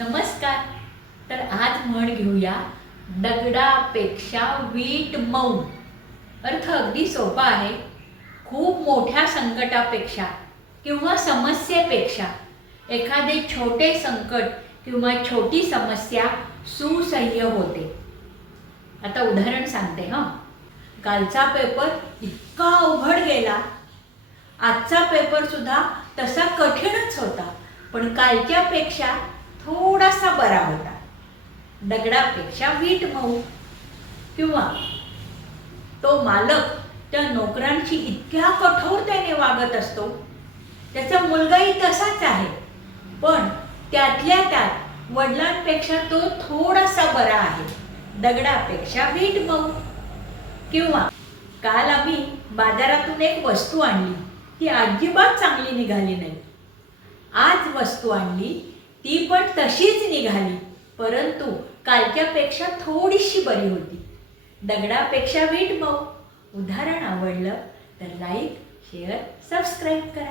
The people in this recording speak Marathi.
नमस्कार. तर आज म्हण घेऊया, दगडापेक्षा वीट मऊ. अर्थ अगदी सोपा आहे. खूप मोठ्या संकटापेक्षा किंवा समस्येपेक्षा एखादे छोटे संकट किंवा छोटी समस्या सुसह्य होते. आता उदाहरण सांगते हां. कालचा पेपर इतका अवघड गेला. आजचा पेपर सुद्धा तसा कठीणच होता, पण कालच्यापेक्षा थोडासा बरा होता. दगडापेक्षा वीट मऊ. किंवा तो मालक त्या नोकरांशी इतक्या कठोरतेने वागत असतो, त्याचा मुलगाही तसाच आहे, पण त्यातल्या त्यात वडिलांपेक्षा तो थोडासा बरा आहे. दगडापेक्षा वीट मऊ. किंवा काल आम्ही बाजारातून एक वस्तू आणली, ती अजिबात चांगली निघाली नाही. आज वस्तू आणली, ती पण तशीच निघाली, परंतु कालच्यापेक्षा थोडीशी बरी होती. दगडापेक्षा वीट मऊ. उदाहरण आवडलं तर लाईक, शेअर, सबस्क्राईब करा.